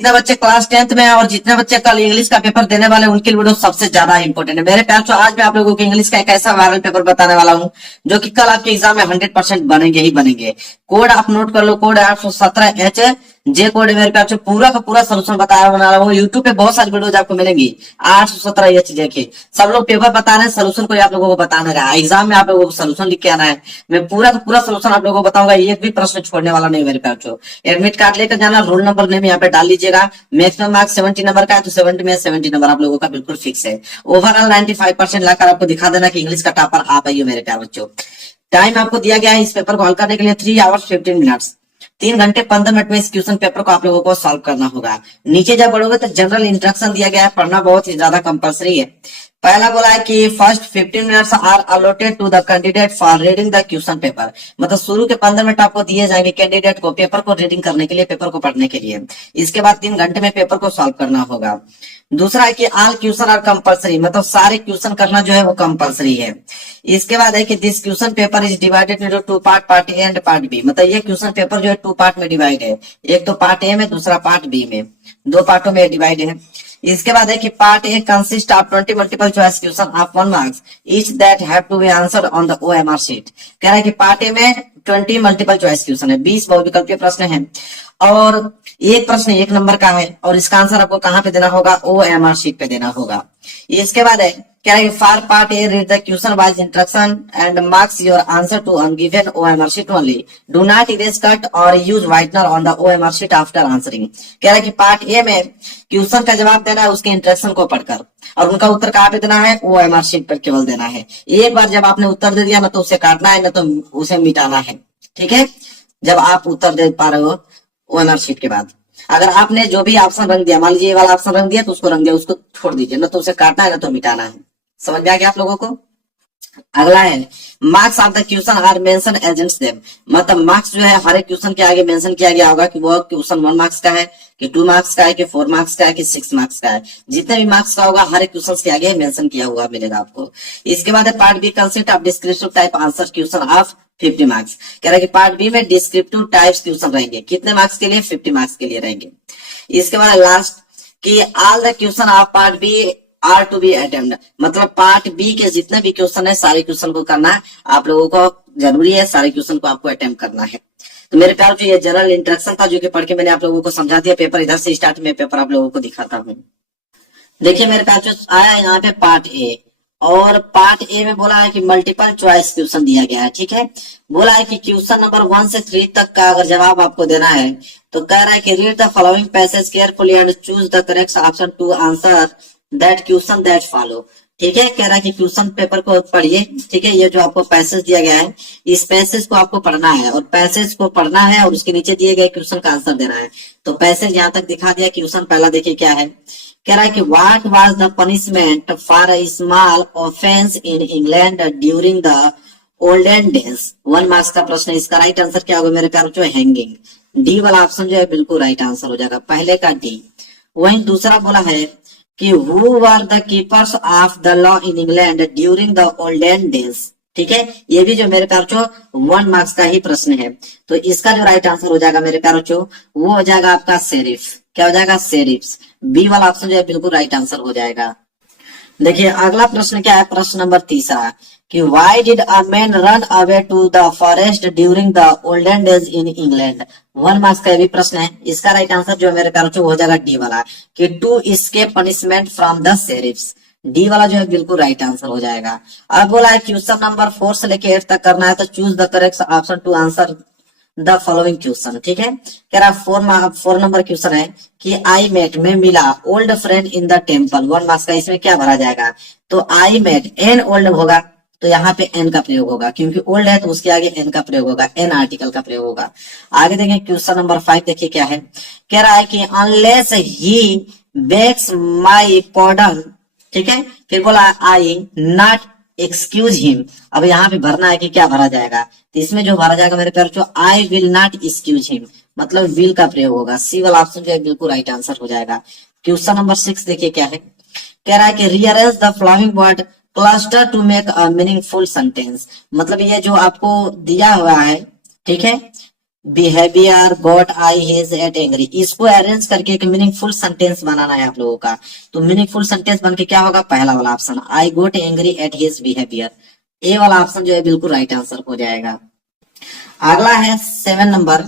जितने बच्चे class 10th में हैं और जितने बच्चे कल इंग्लिश का पेपर देने वाले हैं, उनके लिए वीडियो सबसे ज्यादा इंपॉर्टेंट है। मेरे प्यार, आज मैं आप लोगों को इंग्लिश का एक ऐसा वायरल पेपर बताने वाला हूँ जो कि कल आपके एग्जाम में 100% बनेंगे ही बनेंगे। कोड आप नोट कर लो, कोड 817H जे कोड। मेरे प्यार, पूरा का पूरा सोल्यूशन बताया बना रहा हूँ। यूट्यूब पे बहुत सारी वीडियोज आपको मिलेंगी 817H जे के। सब लोग पेपर बता रहे हैं, सोल्यूशन कोई आप लोगों को बताना रहा। एग्जाम में आप लोगों को सोल्यूशन लिख के आना है। मैं पूरा का पूरा सोल्यूशन आप लोगों को बताऊंगा, एक भी प्रश्न छोड़ने वाला नहीं मेरे प्यार। एडमिट कार्ड लेकर जाना, रोल नंबर नेम यहाँ पे डाल लीजिएगा। मैक्सिमम मार्क्स 70 नंबर का है तो 70 में 70 नंबर आप लोगों का बिल्कुल फिक्स है। ओवरऑल 95% लाकर आपको दिखा देना कि इंग्लिश का टॉपर आप ही हो मेरे प्यार बच्चों। टाइम आपको दिया गया है इस पेपर को हल करने के लिए 3 आवर्स 15 मिनट्स। 3 घंटे 15 मिनट में इस क्वेश्चन पेपर को आप लोगों को सॉल्व करना होगा। नीचे जब बढ़ोगे तो जनरल इंस्ट्रक्शन दिया गया है, पढ़ना बहुत ही ज्यादा कंपलसरी है। पहला बोला है कि first 15 minutes are allotted to the candidate for reading the question paper. मतलब शुरू के 15 मिनट आपको दिए जाएंगे कैंडिडेट को पेपर को रीडिंग करने के लिए, पेपर को पढ़ने के लिए। इसके बाद 3 घंटे में पेपर को सॉल्व करना होगा। दूसरा है कि ऑल क्वेश्चन आर कंपलसरी, मतलब सारे क्वेश्चन करना जो है वो कंपलसरी है। इसके बाद है कि this question paper is divided into 2 part, part A and part B. मतलब ये क्वेश्चन पेपर जो है 2 पार्ट में डिवाइड है। एक तो पार्ट ए में, दूसरा पार्ट बी में, 2 पार्टों में डिवाइड है। इसके बाद है कि part A consist of 20 multiple choice question of 1 marks each that have to be answered on the OMR sheet. कह रहा है कि पार्ट ए में 20 मल्टीपल चॉइस क्वेश्चन है, 20 बहुविकल्पीय प्रश्न हैं और एक प्रश्न 1 नंबर का है और इसका आंसर आपको कहां पे देना होगा? ओएमआर शीट पे देना होगा। इसके बाद है कह रहा है for part A read the question wise instruction and marks your answer to on given OMR sheet only. Do not erase cut और use whitener on the OMR sheet after answering. कह रहा है कि पार्ट ए में क्वेश्चन का जवाब देना है उसके इंस्ट्रक्शन को पढ़कर और उनका उत्तर कहाँ पे देना है? ओएमआर शीट पर केवल देना है। एक बार जब आपने उत्तर दे दिया ना तो उसे काटना है, ना तो उसे मिटाना है। ठीक है, जब आप उत्तर दे पा रहे हो ओएमआर शीट के बाद। अगर आपने जो भी ऑप्शन रंग दिया, मान लीजिए ये वाला ऑप्शन रंग दिया तो उसको रंग दिया, उसको छोड़ दीजिए, ना तो उसे काटना है ना तो मिटाना है। समझ में आ गया आप लोगों को? अगला है marks of the question are mention एजेंट्स देम। मतलब मार्क्स जो है हर एक क्वेश्चन के आगे मेंशन किया गया होगा कि वो क्वेश्चन 1 मार्क्स का है, कि 2 मार्क्स का है, कि 4 मार्क्स का है, कि 6 मार्क्स का है। जितने भी मार्क्स का होगा हर एक क्वेश्चन के आगे मेंशन किया हुआ मिलेगा आपको। इसके बाद है part B consist of descriptive type answer question of 50 marks. कह रहा है कि पार्ट बी में डिस्क्रिप्टिव टाइप्स क्वेश्चन रहेंगे। कितने मार्क्स के लिए? 50 मार्क्स के लिए रहेंगे। इसके बाद लास्ट कि all the question of part B are to be attempt. मतलब पार्ट बी के जितने भी क्वेश्चन है सारे क्वेश्चन को करना है आप लोगों को, जरूरी है सारे क्वेश्चन को आपको अटेम्प्ट करना है। तो मेरे प्यार जो ये जनरल इंस्ट्रक्शन था जो कि पढ़ के मैंने आप लोगों को समझा दिया। पेपर इधर से स्टार्ट में पेपर आप लोगों को दिखाता हूँ। देखिए मेरे प्यार जो आया यहाँ पे पार्ट ए, और पार्ट ए में बोला है कि मल्टीपल चॉइस क्वेश्चन दिया गया है। ठीक है, बोला है कि क्वेश्चन नंबर 1 से 3 तक का अगर जवाब आपको देना है तो कह रहा है कि read the following passage carefully and choose the correct option to answer that question that follow. ठीक है, कह रहा है कि क्वेश्चन पेपर को पढ़िए। ठीक है, ये जो आपको पैसेज दिया गया है इस पैसेज को आपको पढ़ना है और पैसेज को पढ़ना है और उसके नीचे दिए गए क्वेश्चन का आंसर देना है। तो पैसेज यहाँ तक दिखा दिया। क्वेश्चन पहला देखिए क्या है। कह रहा है कि what was the punishment for a small offence in England during the olden days. 1 marks का प्रश्न है। इसका राइट आंसर क्या होगा मेरे प्यारों? जो हैंगिंग। डी वाला ऑप्शन जो है बिल्कुल राइट आंसर हो जाएगा, पहले का डी। वहीं दूसरा बोला है कि who were the keepers of the law in England during the olden days. ठीक है, ये भी जो मेरे प्यारों 1 मार्क्स का ही प्रश्न है। तो इसका जो राइट आंसर हो जाएगा मेरे प्यारों वो हो जाएगा आपका शेरिफ। क्या हो जाएगा? शेरिफ्स। बी वाला ऑप्शन जो है बिल्कुल राइट आंसर हो जाएगा। देखिए अगला प्रश्न क्या है, प्रश्न नंबर 3 कि why did a man run away to the forest during the olden days in England. 1 marks का ये भी प्रश्न है। इसका राइट आंसर जो है मेरे प्यारों हो जाएगा डी वाला, कि to escape punishment from the sheriffs. D वाला जो है बिल्कुल राइट आंसर हो जाएगा। अब बोला है क्वेश्चन नंबर 4 से लेके 8 तक करना है तो choose the correct option to answer the following question. ठीक है, कह रहा 4 नंबर क्वेश्चन है कि आई मेट में मिला old friend in the temple. 1 marks का इसमें क्या भरा जाएगा? तो आई मेट एन ओल्ड होगा तो यहाँ पे एन का प्रयोग होगा, क्योंकि ओल्ड है तो उसके आगे एन का प्रयोग होगा, एन आर्टिकल का प्रयोग होगा। आगे देखें क्वेश्चन नंबर 5 देखिए क्या है। कह रहा है कि अनलेस ही बेक्स माई पॉडन। ठीक है, फिर बोला आई नॉट एक्सक्यूज हिम। अब यहाँ पे भरना है कि क्या भरा जाएगा। तो इसमें जो भरा जाएगा मेरे प्यार I will not excuse him, मतलब विल का प्रयोग होगा। सी वाला ऑप्शन जो है बिल्कुल राइट आंसर हो जाएगा। क्वेश्चन नंबर 6 देखिए क्या है। कह रहा है कि rearrange the following word cluster to make a meaningful sentence. मतलब ये जो आपको दिया हुआ है, ठीक है, behaviour got I his at angry, इसको अरेंज करके एक मीनिंगफुल सेंटेंस बनाना है आप लोगों का। तो मीनिंगफुल सेंटेंस बन के क्या होगा, पहला वाला option, I got angry at his behaviour, A वाला ऑप्शन जो है बिल्कुल राइट आंसर हो जाएगा। अगला है 7 नंबर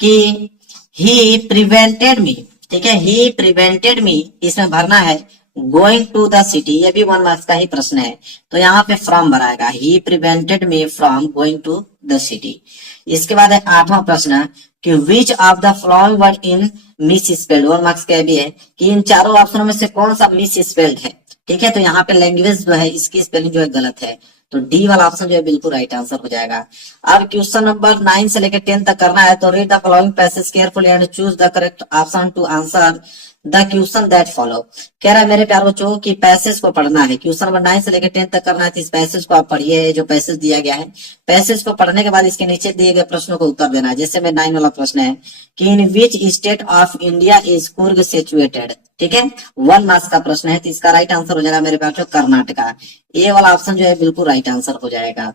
कि ही प्रिवेंटेड मी, ठीक है, ही प्रिवेंटेड मी, इसमें भरना है गोइंग टू द सिटी, ये भी 1 मार्क्स का ही प्रश्न है। तो यहाँ पे फ्रॉम भराएगा, he prevented me from going to the city. इसके बाद है 8वां प्रश्न कि which of the following word in misspelled, 1 marks का भी है कि इन चारों ऑप्शनों में से कौन सा मिस स्पेल्ड है, ठीक है। तो यहाँ पे लैंग्वेज जो है इसकी स्पेलिंग जो है गलत है, तो डी वाला ऑप्शन जो है बिल्कुल राइट आंसर हो जाएगा। अब क्वेश्चन नंबर 9 से लेकर 10 तक करना है, तो read the following passage carefully and choose the correct option to answer the question that follow. कह रहा है मेरे प्यारे बच्चों की पैसेज को पढ़ना है, क्वेश्चन नंबर 9 से लेकर 10 तक करना है, तो इस पैसेज को आप पढ़िए, जो पैसेज दिया गया है, पैसेज को पढ़ने के बाद इसके नीचे दिए गए प्रश्नों को उत्तर देना है। जैसे में 9 वाला प्रश्न है कि in which state of India is Coorg situated, ठीक है, 1 मार्क्स का प्रश्न है, तो इसका राइट आंसर हो जाएगा मेरे प्यारे कर्नाटका, ए वाला ऑप्शन जो है बिल्कुल राइट आंसर हो जाएगा।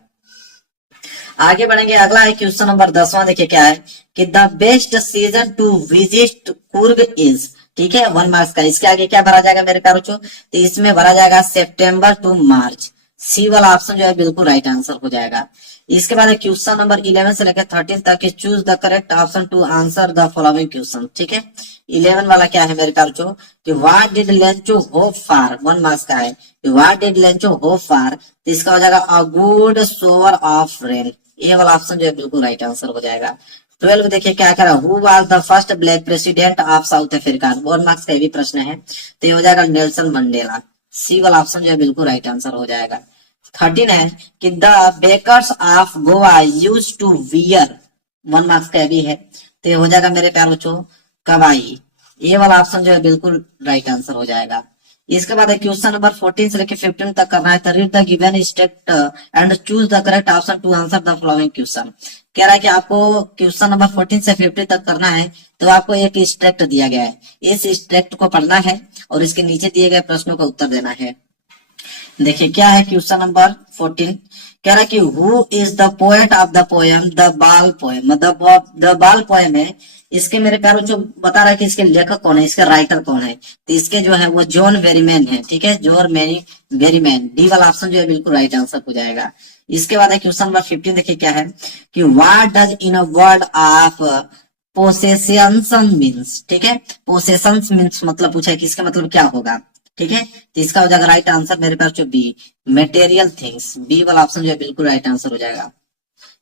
आगे बढ़ेंगे, अगला है क्वेश्चन नंबर 10वां, देखिए क्या है कि the best season two visit Coorg is, ठीक है, 1 मार्क्स का। इसके आगे क्या भरा जाएगा मेरे प्यारे बच्चों, तो इसमें भरा जाएगा सितंबर टू मार्च, सी वाला ऑप्शन जो है बिल्कुल राइट आंसर हो जाएगा। इसके बाद क्वेश्चन नंबर 11 से लेकर 13 तक choose the correct option to answer the following question, ठीक है। 11 वाला क्या है मेरे प्यारे बच्चों कि what did Lencho hope for, 1 marks का है कि what did Lencho hope for, तो इसका हो जाएगा a good shower of rain, ये वाला ऑप्शन जो है बिल्कुल राइट आंसर हो जाएगा। 12 देखिए क्या कह रहा है, who was the first black president of south Africa, 1 marks का भी प्रश्न है, तो ये हो जाएगा नेल्सन मंडेला, सी वाला ऑप्शन जो है बिल्कुल राइट आंसर हो जाएगा। 13 है कि the bakers of Goa use to wear, 1 marks का भी है, तो ये हो जाएगा मेरे प्यार बच्चों कवाई, ये वाला ऑप्शन जो है बिल्कुल राइट आंसर हो जाएगा। इसके बाद क्वेश्चन नंबर 14 से लेकर 15 तक करना है, तो read the given state and choose the correct option to answer the following question. कह रहा है कि आपको क्वेश्चन नंबर 14 से 50 तक करना है, तो आपको एक स्ट्रक्ट दिया गया है, इस स्ट्रक्ट को पढ़ना है और इसके नीचे दिए गए प्रश्नों का उत्तर देना है। देखिए क्या है क्वेश्चन नंबर 14, कह रहा है कि who is the poet of the poem the ball poem, मतलब द बाल पोएम है, इसके मेरे प्यारों जो बता रहा है कि इसके लेखक कौन है, इसके राइटर कौन है, तो इसके जो है वो जॉन वेरीमैन है, ठीक है, जॉन वेरीमैन, डी वाला ऑप्शन जो है बिल्कुल राइट आंसर हो जाएगा। इसके बाद है क्वेश्चन नंबर 15, देखिए क्या है कि what does in a word of possession means, ठीक है, पोसेशन मीन्स मतलब पूछा है कि इसका मतलब क्या होगा, ठीक है, तो इसका हो जाएगा राइट आंसर मेरे पास जो बी, मेटेरियल थिंग्स, बी वाला ऑप्शन जो है बिल्कुल राइट आंसर हो जाएगा।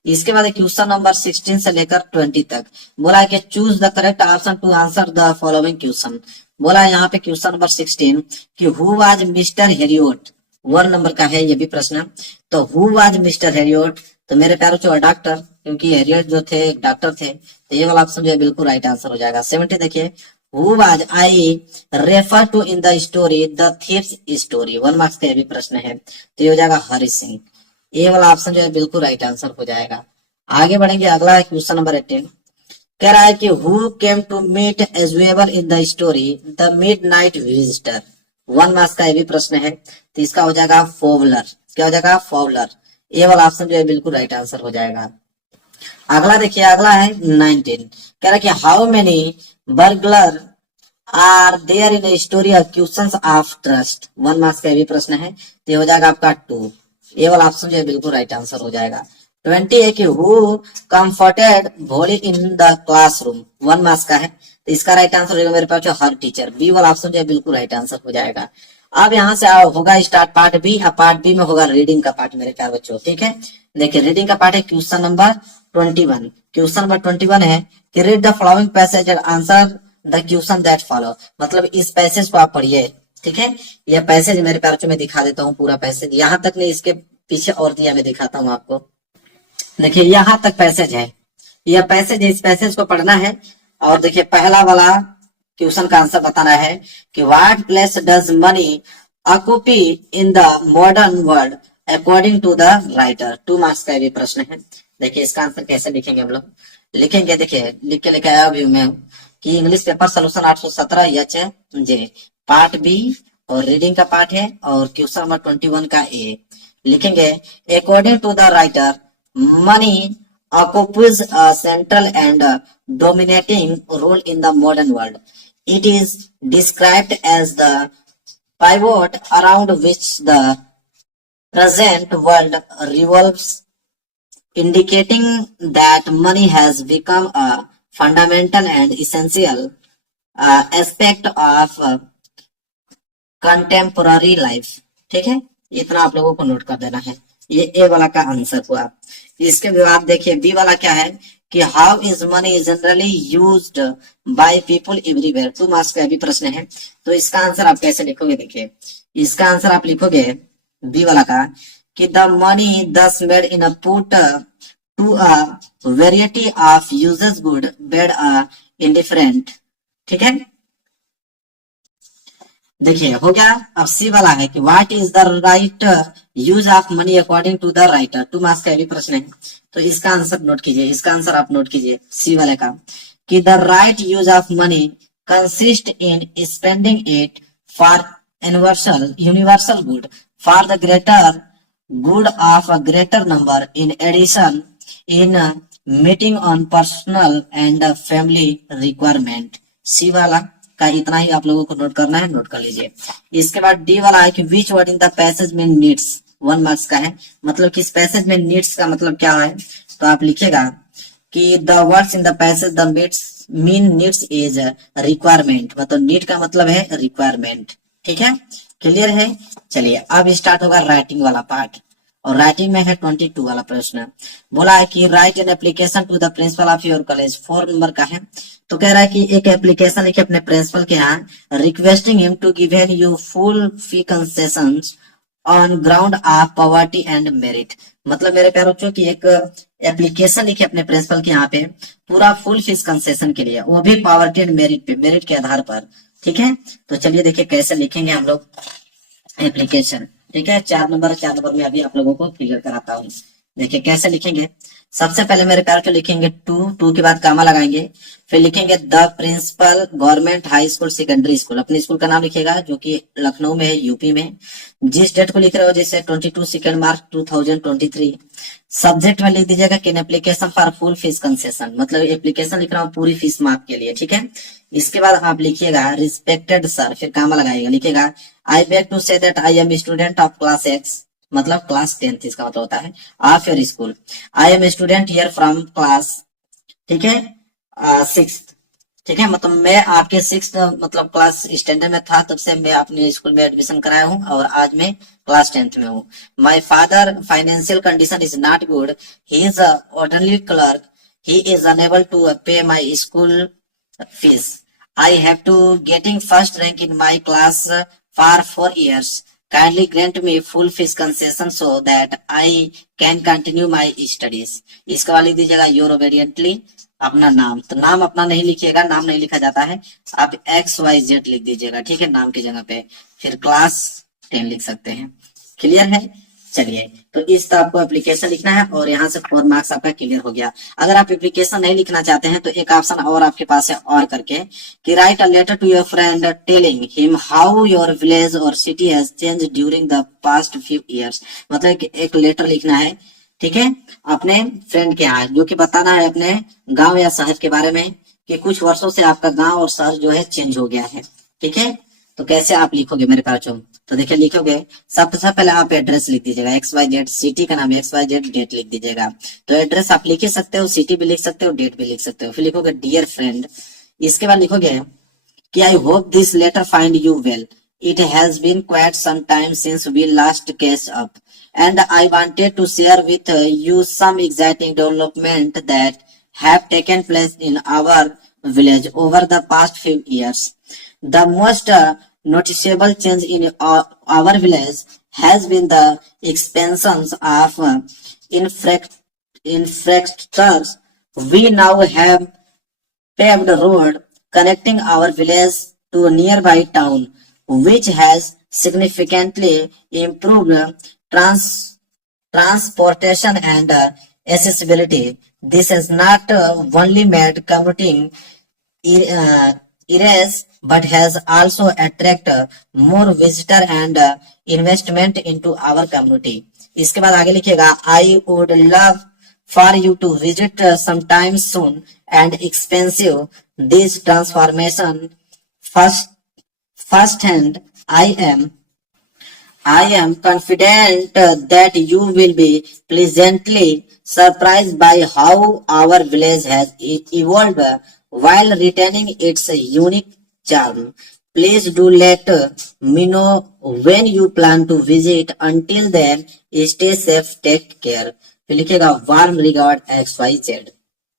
इसके बाद क्वेश्चन नंबर 16 से लेकर 20 तक बोला है कि choose the correct option to answer the following question. बोला है यहाँ पे क्वेश्चन नंबर 16 कि who was Mister Herriot, 1 number का है ये भी प्रश्न, तो हु वाज मिस्टर हेरियोट, तो मेरे प्यारों जो डॉक्टर, क्योंकि हेरियोट जो थे डॉक्टर थे, तो ये वाला ऑप्शन जो है बिल्कुल राइट आंसर हो जाएगा। 70 देखिए who was I refer to in the story the thief's story, 1 marks का ये भी प्रश्न है, तो ये हो जाएगा हरि सिंह, ये वाला ऑप्शन जो है बिल्कुल राइट आंसर हो जाएगा। आगे बढ़ेंगे, अगला है क्वेश्चन नंबर 18, कह रहा है कि who came to meet Ausable in the story the midnight visitor, 1 marks का ये भी प्रश्न है, तो इसका हो जाएगा फॉवलर, क्या हो जाएगा फॉवलर, ये वाला ऑप्शन जो है बिल्कुल राइट आंसर हो जाएगा। अगला देखिए, अगला है 19, कह रहा है कि how many burglar are there in a story of questions of trust, 1 marks का ये भी प्रश्न है, तो ये हो जाएगा आपका 2, ये वाला ऑप्शन जो है बिल्कुल राइट आंसर हो जाएगा। 20 है कि हु कंफर्टेड भोली इन द क्लासरूम, 1 मार्क्स का है, तो इसका राइट आंसर हो जाएगा मेरे पास जो हर टीचर, बी वाला ऑप्शन जो है बिल्कुल राइट आंसर हो जाएगा। अब यहाँ से होगा स्टार्ट पार्ट बी, अब पार्ट बी में होगा रीडिंग का पार्ट मेरे प्यारे बच्चों, ठीक है। देखिए रीडिंग का पार्ट है क्वेश्चन नंबर 21, क्वेश्चन नंबर 21 है कि read the following passage and answer the question that follow, मतलब इस पैसेज को आप पढ़िए, ठीक है। यह पैसेज मेरे प्यारे बच्चों में दिखा देता हूँ पूरा पैसेज, यहाँ तक नहीं, इसके पीछे और दिया मैं दिखाता हूँ आपको। देखिए यहाँ तक पैसेज है, यह पैसेज, इस पैसेज को पढ़ना है, और देखिए पहला वाला क्वेश्चन का आंसर बताना है कि what place does money occupy in the modern world according to the writer, 2 marks का भी प्रश्न है। देखिए इसका आंसर कैसे लिखेंगे हम लोग, लिखेंगे देखिए लिख के लेके आया अभी मैं कि English paper solution 817 H J part B और रीडिंग का पार्ट है, और क्वेश्चन नंबर 21 का ए लिखेंगे according to the writer money occupies a central and dominating role in the modern world. It is described as the pivot around which the present world revolves, indicating that money has become a fundamental and essential aspect of contemporary life. ठीक है, इतना आप लोगों को note कर देना है। ये ए वाला का आंसर हुआ। इसके बाद देखिए बी वाला क्या है कि how is money generally used by people everywhere. 2 marks का अभी प्रश्न है, तो इसका आंसर आप कैसे लिखोगे? देखिए इसका आंसर आप लिखोगे बी वाला का कि the money does made in a put to a variety of uses good bad a indifferent. ठीक है, देखिए हो गया। अब सी वाला है कि what is the right use of money according to the writer. 2 marks का भी प्रश्न है, तो इसका आंसर नोट कीजिए। इसका आंसर आप नोट कीजिए सी वाले का कि the right use of money consist in spending it for universal good for the greater good of a greater number in addition in meeting on personal and family requirement। सी वाला का इतना ही आप लोगों को नोट करना है, नोट कर लीजिए। इसके बाद डी वाला है कि which word in the passage में नीड्स। 1 मार्क्स का है, मतलब कि इस पैसेज में नीड्स का मतलब क्या है, तो आप लिखिएगा कि the words in the passage the mean needs is requirement, मतलब नीड का मतलब है रिक्वायरमेंट। ठीक है, क्लियर है। चलिए अब स्टार्ट होगा राइटिंग वाला पार्ट, और राइटिंग में है 22 वाला प्रश्न। बोला है कि write an application to the principal of your college. 4 number का है, तो कह रहा है कि एक एप्लीकेशन लिखे अपने प्रिंसिपल के यहाँ, requesting him to give you full fee concessions on ground of poverty and merit. मतलब मेरे प्यारे बच्चों की एक एप्लीकेशन लिखे अपने प्रिंसिपल के यहाँ पे पूरा फुल फीस कंसेशन के लिए, वो भी पॉवर्टी एंड मेरिट पे, मेरिट के आधार पर। ठीक है, तो चलिए देखिए कैसे लिखेंगे हम लोग एप्लीकेशन। ठीक है, 4 नंबर में अभी आप लोगों को क्लियर कराता हूँ। देखिए कैसे लिखेंगे। सबसे पहले मेरे प्यार को लिखेंगे टू के बाद कामा लगाएंगे, फिर लिखेंगे the principal government high school secondary school. अपने स्कूल का नाम लिखेगा जो कि लखनऊ में है, यूपी में। जिस डेट को लिख रहे हो जैसे 22 सेकेंड मार्च 2023। सब्जेक्ट में लिख दीजिएगा कि application for full fees concession, मतलब एप्लीकेशन लिख रहा हूँ पूरी फीस माफ के लिए। ठीक है, इसके बाद आप लिखिएगा रिस्पेक्टेड सर, फिर कामा लगाएगा, लिखेगा I beg to say that I am student of class X, मतलब क्लास 10th इसका मतलब होता है, of your school. I am student here from class, ठीक है, 6th। ठीक है, मतलब मैं आपके 6th मतलब क्लास स्टैंडर्ड में था, तब से मैं अपने स्कूल में एडमिशन कराया हूँ और आज मैं क्लास 10th में हूँ। My father financial condition is not good, he is orderly clerk, he is unable to pay my school fees. I have to getting first rank in my class for 4 years. Kindly grant me full fees concession so that I can continue my studies। इसका वाली दीजिएगा your ओबेडिएंटली अपना नाम, तो नाम अपना नहीं लिखिएगा, नाम नहीं लिखा जाता है, आप XYZ लिख दीजिएगा। ठीक है, नाम की जगह पे, फिर क्लास 10 लिख सकते हैं। क्लियर है। चलिए, तो इस तरह आपको एप्लीकेशन लिखना है और यहाँ से 4 मार्क्स आपका क्लियर हो गया। अगर आप एप्लीकेशन नहीं लिखना चाहते हैं तो एक ऑप्शन और आपके पास है और करके कि write a letter to your friend telling him how your village और city has changed during the past few years. मतलब कि एक लेटर लिखना है, ठीक है, अपने फ्रेंड के यहाँ, जो कि बताना है अपने गाँव या शहर के बारे में कि कुछ वर्षों से आपका गाँव और शहर जो है चेंज हो गया है। ठीक है, तो कैसे आप लिखोगे मेरे पास, तो देखिए लिखोगे सबसे पहले आप एड्रेस लिख दीजिएगा XYZ, सिटी का नाम XYZ, डेट लिख दीजिएगा। तो एड्रेस आप लिख ही सकते हो, सिटी भी लिख सकते हो, डेट भी लिख सकते हो। फिर लिखोगे डियर फ्रेंड। इसके बाद लिखोगे कि I hope this letter find you well, it has been quite some time since we last catch up and I wanted to share with you some exciting development that have taken place in our village over the past few years. The most noticeable change in our village has been the expansions of infrastructures. We now have paved road connecting our village to nearby town, which has significantly improved transportation and accessibility. This has not only made commuting erase but has also attract more visitor and investment into our community। इसके बाद आगे लिखिएगा I would love for you to visit sometime soon and expensive this transformation firsthand. I am confident that you will be pleasantly surprised by how our village has evolved while retaining its unique charm. Please do let me know when you plan to visit. Until then, stay safe, take care. फिर लिखेगा warm regard XYZ।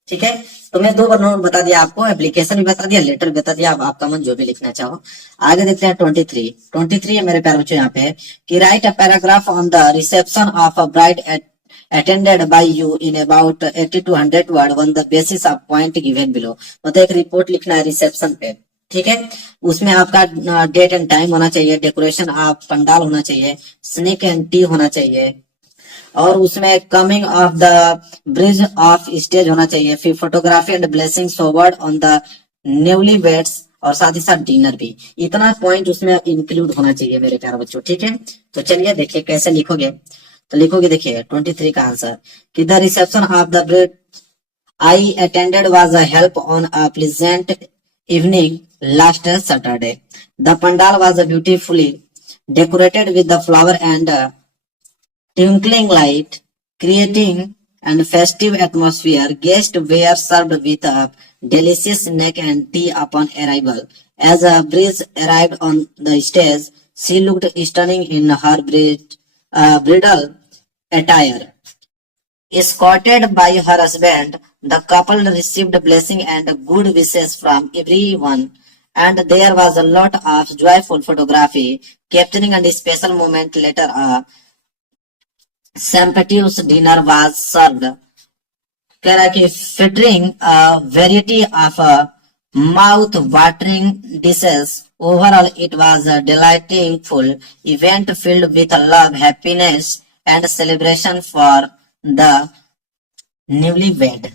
ठीक है, तो मैं 2 बता दिया आपको, application भी बता दिया, लेटर बता दिया, अब आपका मन जो भी लिखना चाहो। आगे देखते हैं 23 है मेरे प्यारे बच्चों, यहाँ पे कि write a paragraph on the reception of a bride attended by you in about 80 to 100 word on the basis of point given below। मतलब एक रिपोर्ट लिखना है रिसेप्शन पे, ठीक है। उसमें आपका डेट एंड टाइम होना चाहिए, डेकोरेशन आप पंडाल होना चाहिए, स्नेक एंड टी होना चाहिए, और उसमें coming of the bride of stage होना चाहिए, फिर photography and blessing showered on the newly weds, और साथ ही साथ डिनर भी। इतना पॉइंट उसमें इंक्लूड होना चाहिए मेरे प्यारे बच्चों, ठीक है। तो चलिए देखिए कैसे लिखोगे। तो लिखोगे, देखिए 23 का आंसर कि the reception of the bride I attended was a help on a pleasant evening last Saturday. The pandal was beautifully decorated with the flower and twinkling light, creating and festive atmosphere. Guests were served with a delicious snack and tea upon arrival. As a breeze arrived on the stage, she looked stunning in her bridal attire. Escorted by her husband, the couple received blessing and good wishes from everyone, and there was a lot of joyful photography capturing a special moment. Later, a sumptuous dinner was served, featuring a variety of mouth-watering dishes. Overall, it was a delightful event filled with love, happiness, and celebration for the newlywed।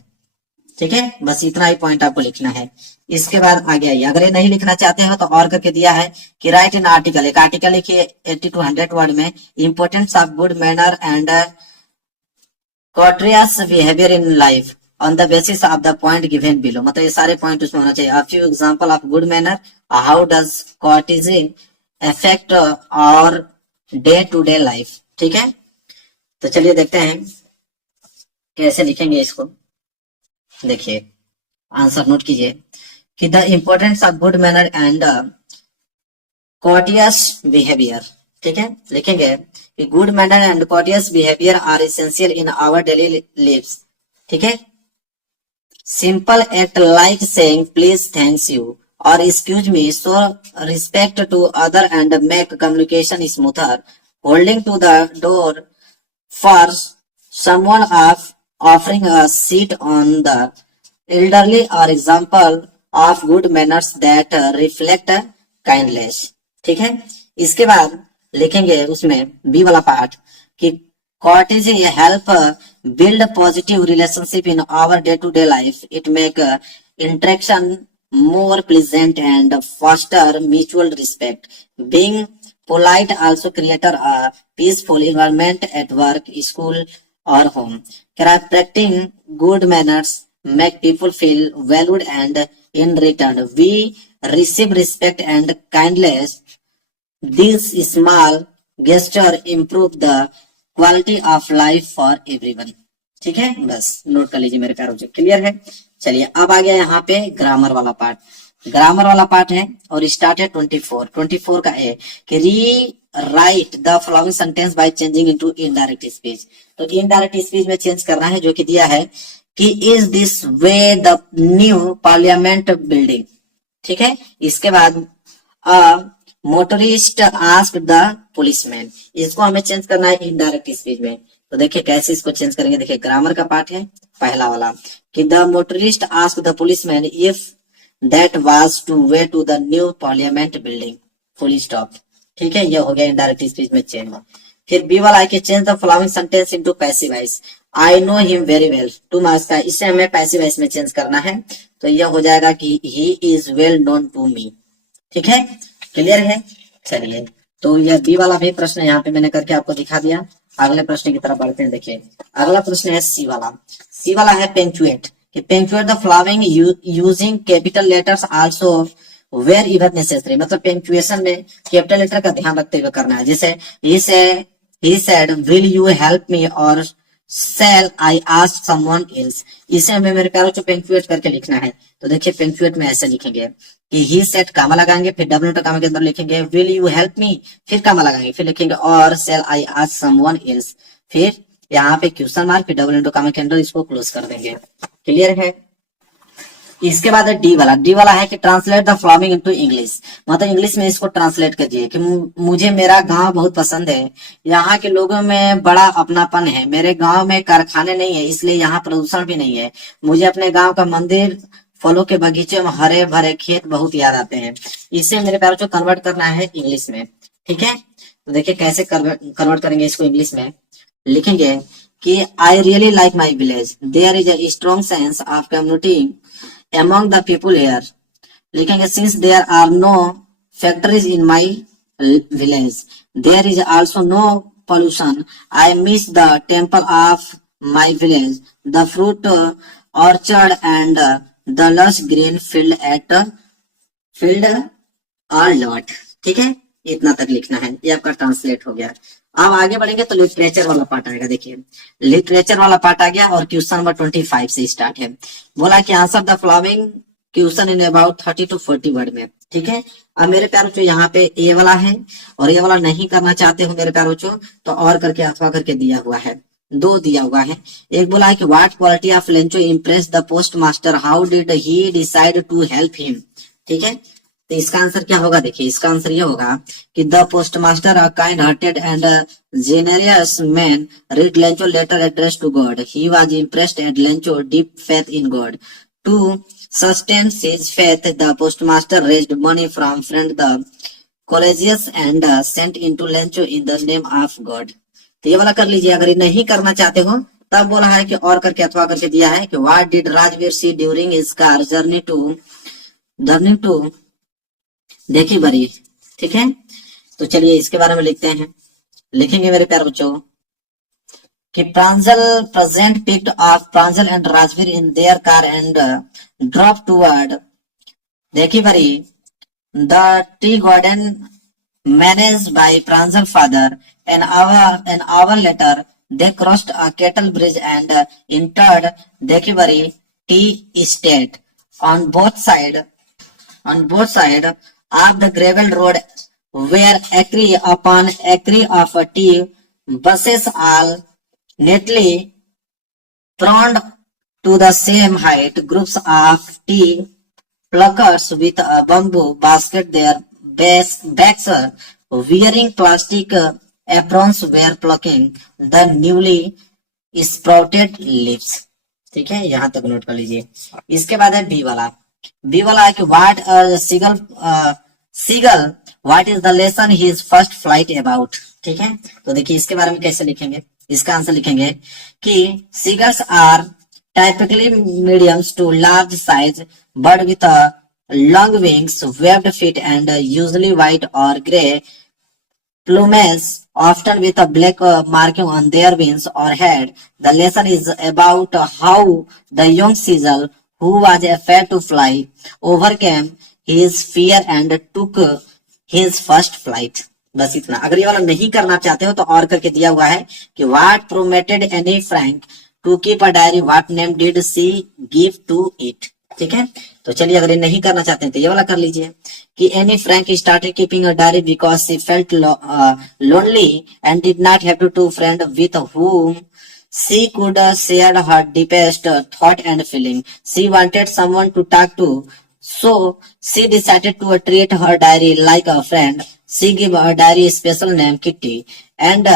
ठीक है, बस इतना ही point आपको लिखना है। इसके बाद आगे आइए, अगर ये नहीं लिखना चाहते हो तो और करके दिया है कि राइट इन आर्टिकल, एक आर्टिकल लिखिए 80 to 100 वर्ड में, importance of good manner and courteous behavior in life on the basis of the point given below। मतलब ये सारे पॉइंट उसमें होना चाहिए। A few example of good manner, how does courtesy affect our day to day life। ठीक है, तो चलिए देखते हैं कैसे लिखेंगे इसको। देखिए आंसर नोट कीजिए कि the importance of good manner and courteous behavior। ठीक है, लिखेंगे कि good manner and courteous behavior are essential in our daily lives. ठीक है, simple act like saying please, thanks you और excuse me show respect to other and make communication smoother. Holding to the door for someone offering a seat on the elderly are example of good manners that reflect kindness। ठीक है, इसके बाद लिखेंगे उसमें B वाला part कि courtesy help build positive relationship in our day to day life। It make interaction more pleasant and foster mutual respect। Being polite also create a peaceful environment at work, school or home। Practicing good manners make people feel valued and in return we receive respect and kindness। This small gesture improve the quality of life for everyone। ठीक है, बस note कर लीजिए मेरे प्यारों से, clear है। चलिए अब आ गया यहाँ पे ग्रामर वाला पार्ट। ग्रामर वाला पार्ट है और स्टार्ट है 24 का है कि री right the following sentence by changing into indirect speech. तो इनडायरेक्ट स्पीच में चेंज करना है, जो कि दिया है कि is this way the new parliament building. ठीक है, इसके बाद मोटरिस्ट आस्क्ड द पुलिसमैन, इसको हमें चेंज करना है इनडायरेक्ट स्पीच में। तो देखिए कैसे इसको चेंज करेंगे। देखिए ग्रामर का पार्ट है पहला वाला कि the motorist asked the policeman if that was to way to the new parliament building, full stop. ठीक है, ये हो गया इनडायरेक्ट स्पीच में चेंज। फिर बी वाला है कि change the following sentence into passive voice. I know him very well, two marks का, इसे हमें पैसिव वॉइस में चेंज करना है। तो यह हो जाएगा कि he is well known to me. ठीक है, क्लियर है। चलिए तो यह बी वाला भी प्रश्न यहाँ पे मैंने करके आपको दिखा दिया। अगले प्रश्न की तरफ बढ़ते हैं। देखिए अगला प्रश्न है सी वाला। सी वाला है पेंचुएट, कि punctuate the following using capital letters also wherever necessary. मतलब पेंचुएशन में कैपिटल लेटर का ध्यान रखते हुए करना है। जैसे he said will you help me और shall I ask someone else। इसे हमें मेरे प्यारों को पेंचुएट करके लिखना है। तो देखिए पेंचुएट में ऐसे लिखेंगे कि ही सेट कामा लगाएंगे, फिर डब्ल्यू कामा के अंदर लिखेंगे विल यू हेल्प मी, फिर कामा लगाएंगे, फिर लिखेंगे और shall I ask someone else, फिर यहाँ पे क्वेश्चन मार्क, फिर डब्ल्यू कामा के अंदर इसको क्लोज कर देंगे। क्लियर है। इसके बाद है डी वाला। डी वाला है कि translate the following into English. मतलब इंग्लिश में इसको ट्रांसलेट कीजिए कि मुझे मेरा गांव बहुत पसंद है, यहाँ के लोगों में बड़ा अपनापन है, मेरे गांव में कारखाने नहीं है इसलिए यहाँ प्रदूषण भी नहीं है, मुझे अपने गांव का मंदिर, फलों के बगीचे में हरे भरे खेत बहुत याद आते हैं। इसे मेरे प्यारों को कन्वर्ट करना है इंग्लिश में। ठीक है, तो देखिए कैसे कन्वर्ट करेंगे इसको इंग्लिश में। लिखेंगे कि I really like my village, there is a strong sense of community among the people here। लिखेंगे since there are no factories in my village, there is also no pollution, I miss the temple of my village, the fruit orchard and the lush green field are lot। ठीक है, इतना तक लिखना है, ये आपका translate हो गया। अब आगे बढ़ेंगे तो लिटरेचर वाला पार्ट आएगा। देखिए लिटरेचर वाला पार्ट आ गया और क्वेश्चन नंबर 25 से स्टार्ट है। बोला कि answer the following question in about 30 to 40 word में। ठीक है, अब मेरे प्यारों जो यहाँ पे ए वाला है और ये वाला नहीं करना चाहते हो मेरे प्यारों तो और करके अथवा करके दिया हुआ है, दो दिया हुआ है। एक बोला है कि what quality of Lencho impress the post master, how did he decide to help him. ठीक है, तो इसका आंसर क्या होगा। देखिए इसका आंसर ये होगा कि the post master a kind hearted and generous man read Lencho letter address to God, he was impressed at Lencho deep faith in God, to sustain his faith the post master raised money from friend the colleagues and sent into Lencho in the name of God. तो ये वाला कर लीजिए। अगर ये नहीं करना चाहते हो तब बोला है कि और करके अथवा करके दिया है कि what did Rajvir see during his car journey to Dhekiabari. ठीक है, तो चलिए इसके बारे में लिखते हैं। लिखेंगे मेरे प्यारे बच्चों कि Pranjal parents picked of Pranjal and Rajvir in their car and drop toward Dekhiabari the tea garden managed by Pranjal father. an hour later they crossed a cattle bridge and entered Dekhivari tea estate. On both side of the gravel road were acre upon acre of tea buses, all neatly pruned to the same height. Groups of tea pluckers with a bamboo basket their backs wearing plastic aprons were plucking the newly sprouted leaves। ठीक है, यहां तक note कर लीजिए। इसके बाद है B वाला। बी वाला है कि what seagull what is the lesson his first flight about. ठीक है, तो देखिए इसके बारे में कैसे लिखेंगे। इसका आंसर लिखेंगे कि seagulls are typically mediums to large size bird with long wings, webbed feet and usually white or gray plumage, often with a black marking on their wings or head. The lesson is about how the young seagull, who was afraid to fly, overcame his fear and took his first flight। बस इतना। अगर ये वाला नहीं करना चाहते हो तो और करके दिया हुआ है कि what promoted Anne Frank to keep a diary, what name did she give to it। ठीक है, तो चलिए अगर ये नहीं करना चाहते हैं तो ये वाला कर लीजिए कि Anne Frank started keeping a diary because she felt lonely and did not have to friend with whom she could share her deepest thought and feeling. She wanted someone to talk to, so she decided to treat her diary like a friend. She gave her diary a special name Kitty and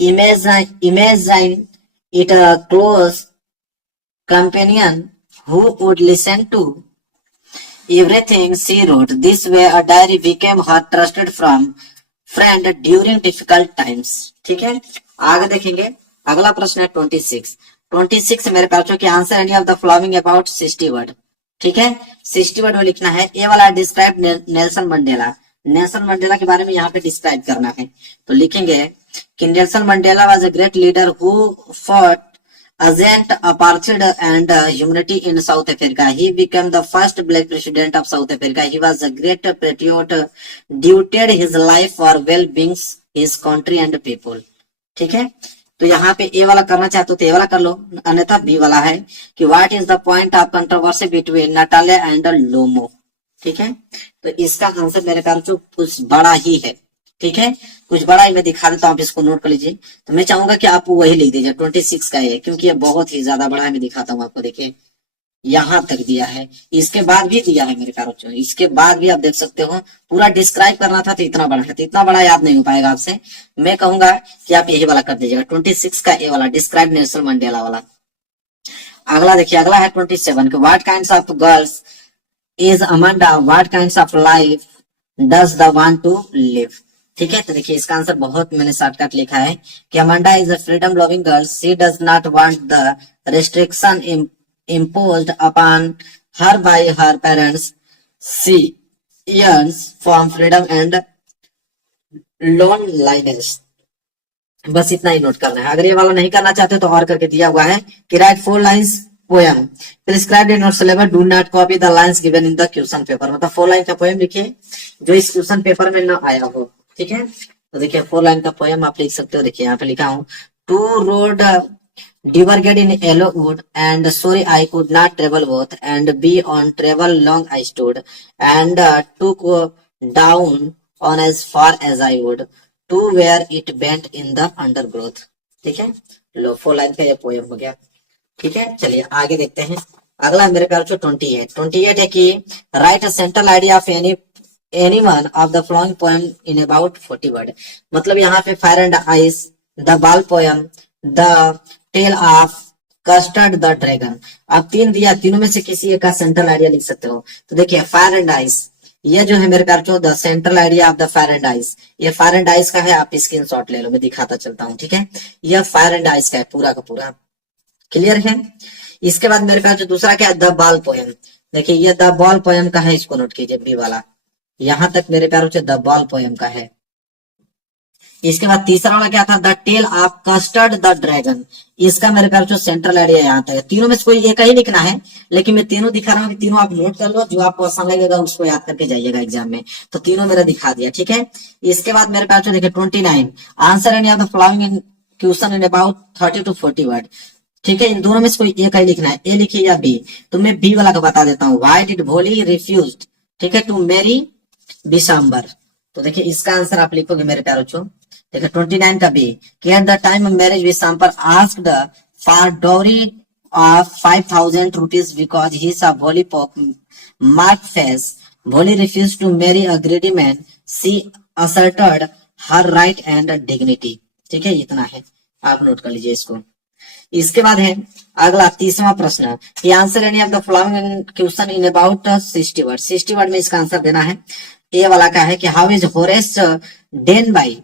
imagine it a close companion who would listen to everything she wrote. This way a diary became her trusted friend during difficult times। ठीक है, आगे देखेंगे। अगला प्रश्न है 26 मेरे पास कि answer any of the following about 60 word. ठीक है, 60 वर्ड में लिखना है। ये वाला describe Nelson Mandela. Nelson Mandela के बारे में यहाँ पे डिस्क्राइब करना है, तो लिखेंगे कि Nelson Mandela was a great leader who fought against apartheid and humanity in South Africa. He became the first black president of South Africa. He was a great patriot, devoted his life for well-being his country and people. ठीक है, तो यहाँ पे ए वाला करना चाहते हो तो ए वाला कर लो, अन्यथा बी वाला है कि what is the point of controversy between Natalya and Lomov. ठीक है, तो इसका आंसर मेरे ख्याल से कुछ बड़ा ही है। ठीक है, कुछ बड़ा ही मैं दिखा देता हूँ, आप इसको नोट कर लीजिए। तो मैं चाहूंगा कि आप वही लिख दीजिए 26 का है, क्योंकि ये बहुत ही ज्यादा बड़ा है। मैं दिखाता हूँ आपको, देखिए यहाँ तक दिया है, इसके बाद भी दिया है मेरे ख्याल, इसके बाद भी आप देख सकते हो। पूरा डिस्क्राइब करना था तो इतना बड़ा है, तो इतना बड़ा याद नहीं हो पाएगा आपसे। मैं कहूंगा कि आप यही वाला कर दीजिएगा 26 का ए वाला, डिस्क्राइब नेल्सन मंडेला वाला। अगला देखिए, अगला है 27 के what kinds of girls is Amanda, what kinds of life does the want to live. ठीक है, तो देखिए इसका आंसर बहुत मैंने शॉर्टकट लिखा है कि Amanda is a freedom loving girl, she does not want the restriction imposed upon her by her parents. She yearns for freedom and loneliness. बस इतना ही नोट करना है। अगर ये वाला नहीं करना चाहते तो और करके दिया हुआ है कि right 4 lines poem prescribed in your syllabus, do not copy the lines given in the question paper. मतलब 4 लाइन का पोएम लिखिए जो इस क्वेश्चन पेपर में ना आया हो। ठीक है, तो देखिए 4 लाइन का पोएम आप लिख सकते हो। देखिए यहाँ पे लिखा हूँ, two road diverged in yellow wood, and sorry I could not travel both, and be on travel long I stood, and took down on as far as I would, to where it bent in the undergrowth. ठीक है, लो 4 line का ये poem हो गया। ठीक है, चलिए आगे देखते हैं। अगला मेरे ख्याल से 28 है कि write a central idea of any one of the following poem in about 40 word. मतलब यहाँ पे fire and ice, the ball poem, the tale of custard the dragon. आप 3 दिया, तीनों में से किसी एक का सेंट्रल आइडिया लिख सकते हो। तो देखिए फायर एंड आइस, ये जो है मेरे ख्याल the central idea of the fire and ice, ये फायर एंड आइस का है। आप स्क्रीनशॉट ले लो, मैं दिखाता चलता हूँ। ठीक है, यह फायर एंड आइस का है पूरा का पूरा, क्लियर है। इसके बाद मेरे ख्याल दूसरा क्या है, द बॉल पोएम। देखिए ये द बॉल पोएम का है, इसको नोट कीजिए बी वाला। यहां तक मेरे प्यारों से द बॉल पोएम का है। इसके बाद तीसरा वाला क्या था, the tale of custard the dragon. इसका मेरे ख्याल से सेंट्रल आइडिया यहाँ तक है। तीनों में से कोई एक ही लिखना है, लेकिन मैं तीनों दिखा रहा हूँ कि तीनों आप नोट कर लो, जो आपको आसान लगेगा उसको याद करके जाइएगा एग्जाम में। तो तीनों मेरा दिखा दिया। ठीक है, इसके बाद मेरे ख्याल से देखिए 29 answer any of the following in question in about 30 to 40 word. ठीक है, इन दोनों में से कोई एक ही लिखना है, ए लिखिए या बी। तो मैं बी वाला का बता देता हूँ, व्हाई डिड भोली रिफ्यूज्ड, ठीक है, टू मैरी बिशंबर। तो देखिए इसका आंसर आप लिखोगे मेरे प्यारों चो। देखिए 29 का बी, कि at the time of marriage Bishamber asked for dowry of 5000 rupees because he saw Bholi marked face. Bholi refused to marry a greedy man. She asserted her right and dignity. ठीक है, इतना है, आप नोट कर लीजिए इसको। इसके बाद है अगला 30वां प्रश्न, कि answer any of the following question in about 60 word. 60 word में इसका आंसर देना है। ए वाला का है कि how is Horace Danby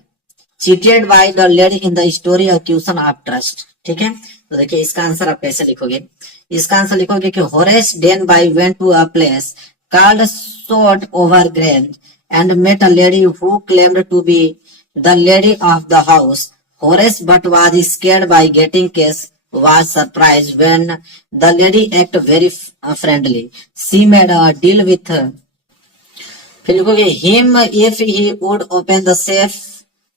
cheated by the lady in the story of question of trust. ठीक है, तो देखिए इसका आंसर आप कैसे लिखोगे। इसका आंसर लिखोगे कि Horace Danby went to a place called Shotover Grange and met a lady who claimed to be the lady of the house. Horace but was scared by getting case, was surprised when the lady acted very friendly. She made a deal with फिर लिखोगे him if he would open the safe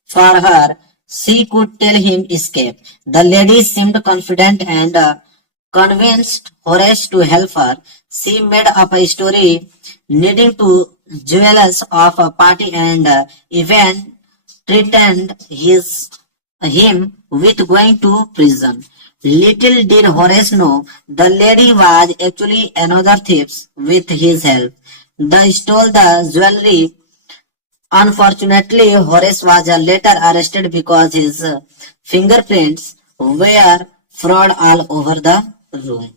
for her. She could tell him escape. The lady seemed confident and convinced Horace to help her. She made up a story needing to jealous of a party and even threatened him with going to prison. Little did Horace know the lady was actually another thief with his help. They stole the jewelry. Unfortunately, Horace was later arrested because his fingerprints were fraud all over the room.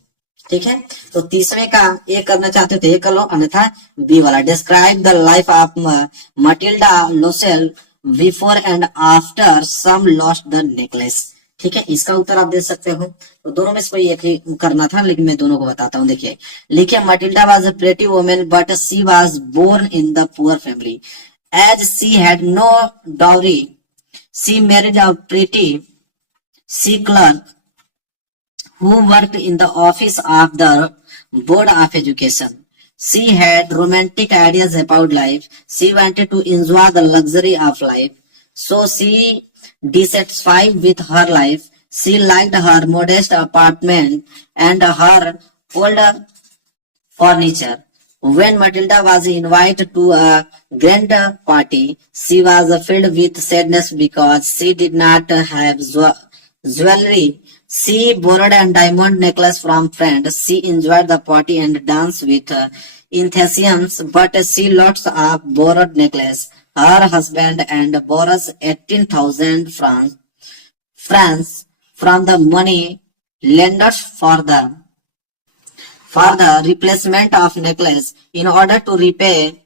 ठीक है, तो 30वें का ए करना चाहते हो तो ए कर लो, अन्यथा बी वाला describe the life of Matilda Loisel before and after some lost the necklace. ठीक है, इसका उत्तर आप दे सकते हो। तो दोनों में से कोई एक ही करना था, लेकिन मैं दोनों को बताता हूँ। देखिए लिखिए Matilda was a pretty woman but she was born in the poor family as she had no dowry She married a pretty sea clerk who worked in the office of the Board of Education. She had romantic ideas about life. She wanted to enjoy the luxury of life. So she dissatisfied with her life. She liked her modest apartment and her old furniture. When Matilda was invited to a grand party, she was filled with sadness because she did not have jewelry. She borrowed a diamond necklace from friends. She enjoyed the party and danced with enthusiasm, but she lost a borrowed necklace. Her husband and borrows 18,000 francs from the money lenders for the replacement of necklace. In order to repay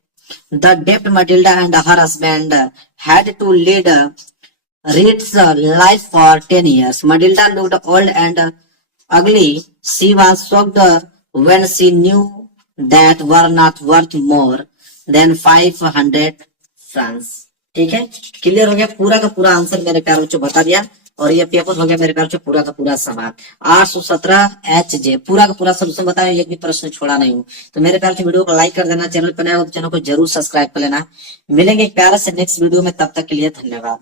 the debt, Matilda and her husband had to lead Reed's life for 10 years. Matilda looked old and ugly. She was shocked when she knew that were not worth more than 500 francs. ठीक है, clear हो गया? पूरा का पूरा answer मेरे प्यार बच्चों बता दिया और ये पेपर हो गया मेरे प्यार बच्चों पूरा का पूरा सवाल 817 पूरा का पूरा सोल्यूशन बताया, एक भी प्रश्न छोड़ा नहीं हूँ। तो मेरे प्यार वीडियो को लाइक कर देना, चैनल पर नया हो तो चैनल को जरूर सब्सक्राइब कर लेना। मिलेंगे एक प्यारे से नेक्स्ट वीडियो में, तब तक के लिए धन्यवाद।